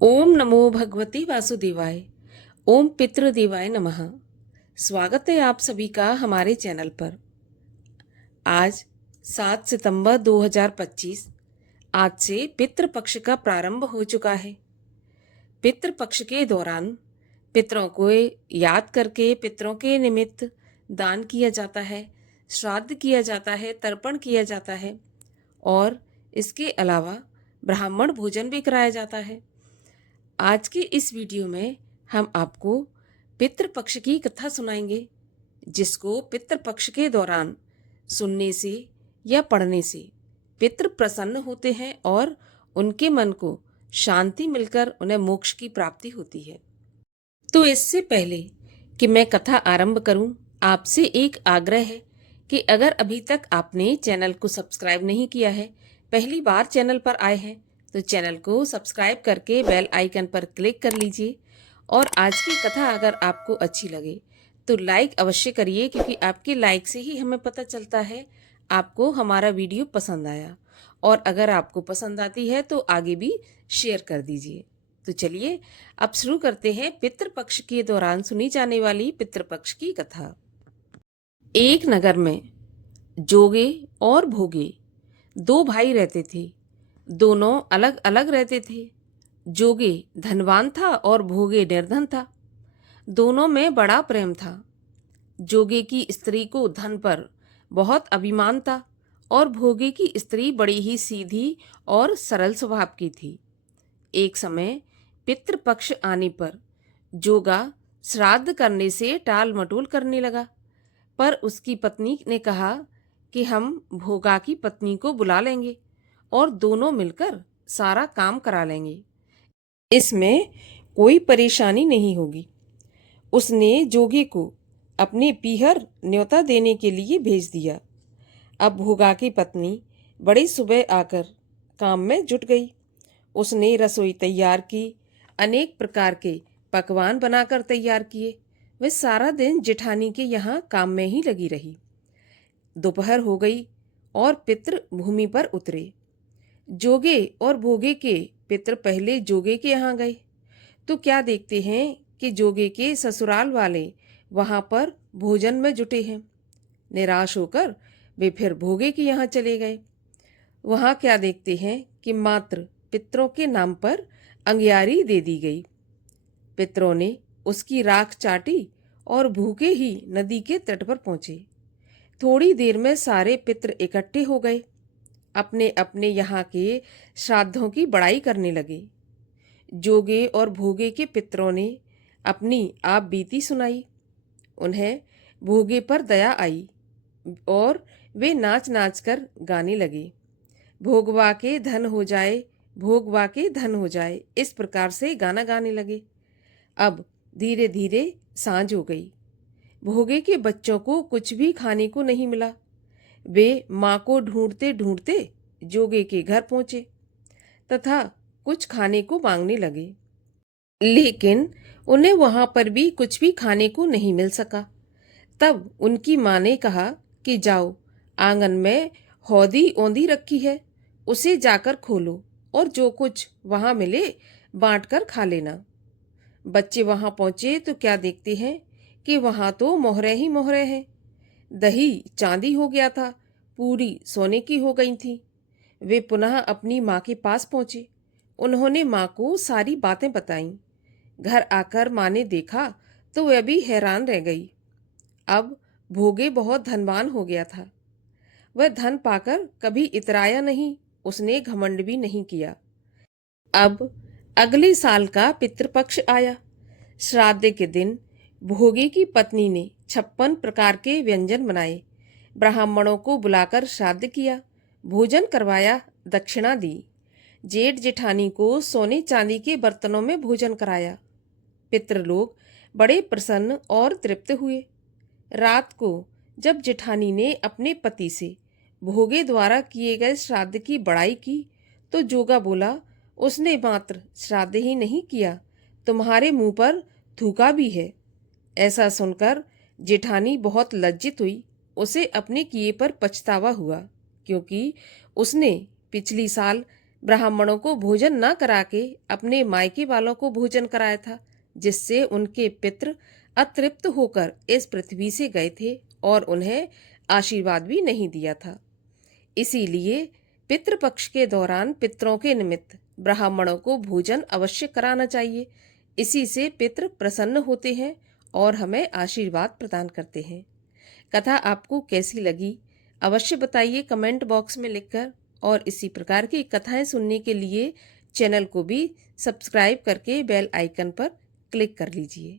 ओम नमो भगवती वासुदेवाय। ओम पितृदेवाय नमः। स्वागत है आप सभी का हमारे चैनल पर। आज 7 सितंबर 2025। आज से पितृपक्ष का प्रारंभ हो चुका है। पितृपक्ष के दौरान पितरों को याद करके पितरों के निमित्त दान किया जाता है, श्राद्ध किया जाता है, तर्पण किया जाता है और इसके अलावा ब्राह्मण भोजन भी कराया जाता है। आज के इस वीडियो में हम आपको पितृपक्ष की कथा सुनाएंगे, जिसको पितृपक्ष के दौरान सुनने से या पढ़ने से पितृ प्रसन्न होते हैं और उनके मन को शांति मिलकर उन्हें मोक्ष की प्राप्ति होती है। तो इससे पहले कि मैं कथा आरंभ करूं, आपसे एक आग्रह है कि अगर अभी तक आपने चैनल को सब्सक्राइब नहीं किया है, पहली बार चैनल पर आए हैं, तो चैनल को सब्सक्राइब करके बेल आइकन पर क्लिक कर लीजिए। और आज की कथा अगर आपको अच्छी लगे तो लाइक अवश्य करिए, क्योंकि आपके लाइक से ही हमें पता चलता है आपको हमारा वीडियो पसंद आया। और अगर आपको पसंद आती है तो आगे भी शेयर कर दीजिए। तो चलिए अब शुरू करते हैं पितृपक्ष के दौरान सुनी जाने वाली पितृपक्ष की कथा। एक नगर में जोगे और भोगे दो भाई रहते थे। दोनों अलग अलग रहते थे। जोगे धनवान था और भोगे निर्धन था। दोनों में बड़ा प्रेम था। जोगे की स्त्री को धन पर बहुत अभिमान था और भोगे की स्त्री बड़ी ही सीधी और सरल स्वभाव की थी। एक समय पितृपक्ष आने पर जोगा श्राद्ध करने से टाल मटोल करने लगा, पर उसकी पत्नी ने कहा कि हम भोगा की पत्नी को बुला लेंगे और दोनों मिलकर सारा काम करा लेंगे, इसमें कोई परेशानी नहीं होगी। उसने जोगे को अपने पीहर न्योता देने के लिए भेज दिया। अब भोगा की पत्नी बड़ी सुबह आकर काम में जुट गई। उसने रसोई तैयार की, अनेक प्रकार के पकवान बनाकर तैयार किए। वह सारा दिन जेठानी के यहाँ काम में ही लगी रही। दोपहर हो गई और पितृ भूमि पर उतरे। जोगे और भोगे के पितृ पहले जोगे के यहाँ गए तो क्या देखते हैं कि जोगे के ससुराल वाले वहाँ पर भोजन में जुटे हैं। निराश होकर वे फिर भोगे के यहाँ चले गए। वहाँ क्या देखते हैं कि मात्र पितरों के नाम पर अंगियारी दे दी गई। पितरों ने उसकी राख चाटी और भूखे ही नदी के तट पर पहुंचे। थोड़ी देर में सारे पितर इकट्ठे हो गए। अपने अपने यहाँ के श्राद्धों की बड़ाई करने लगे। जोगे और भोगे के पितरों ने अपनी आप बीती सुनाई। उन्हें भोगे पर दया आई और वे नाच नाच कर गाने लगे, भोगवा के धन हो जाए, भोगवा के धन हो जाए, इस प्रकार से गाना गाने लगे। अब धीरे धीरे सांझ हो गई। भोगे के बच्चों को कुछ भी खाने को नहीं मिला। वे माँ को ढूंढते ढूंढते जोगे के घर पहुंचे तथा कुछ खाने को मांगने लगे, लेकिन उन्हें वहां पर भी कुछ भी खाने को नहीं मिल सका। तब उनकी माँ ने कहा कि जाओ, आंगन में हौदी औंधी रखी है, उसे जाकर खोलो और जो कुछ वहां मिले बांट कर खा लेना। बच्चे वहां पहुंचे तो क्या देखते हैं कि वहां तो मोहरे ही मोहरे हैं। दही चांदी हो गया था, पूरी सोने की हो गई थी। वे पुनः अपनी माँ के पास पहुंचे। उन्होंने माँ को सारी बातें बताईं। घर आकर माँ ने देखा तो वह भी हैरान रह गई। अब भोगे बहुत धनवान हो गया था। वह धन पाकर कभी इतराया नहीं, उसने घमंड भी नहीं किया। अब अगले साल का पितृपक्ष आया। श्राद्ध के दिन भोगे की पत्नी ने 56 प्रकार के व्यंजन बनाए। ब्राह्मणों को बुलाकर श्राद्ध किया, भोजन करवाया, दक्षिणा दी। जेठ जेठानी को सोने चांदी के बर्तनों में भोजन कराया। पितृलोग बड़े प्रसन्न और तृप्त हुए। रात को जब जेठानी ने अपने पति से भोगे द्वारा किए गए श्राद्ध की बड़ाई की तो जोगा बोला, उसने मात्र श्राद्ध ही नहीं किया, तुम्हारे मुंह पर थूका भी है। ऐसा सुनकर जेठानी बहुत लज्जित हुई। उसे अपने किए पर पछतावा हुआ, क्योंकि उसने पिछली साल ब्राह्मणों को भोजन न करा के अपने मायके वालों को भोजन कराया था, जिससे उनके पितृ अतृप्त होकर इस पृथ्वी से गए थे और उन्हें आशीर्वाद भी नहीं दिया था। इसीलिए पितृपक्ष के दौरान पितरों के निमित्त ब्राह्मणों को भोजन अवश्य कराना चाहिए। इसी से पितृ प्रसन्न होते हैं और हमें आशीर्वाद प्रदान करते हैं। कथा आपको कैसी लगी अवश्य बताइए कमेंट बॉक्स में लिखकर, और इसी प्रकार की कथाएं सुनने के लिए चैनल को भी सब्सक्राइब करके बेल आइकन पर क्लिक कर लीजिए।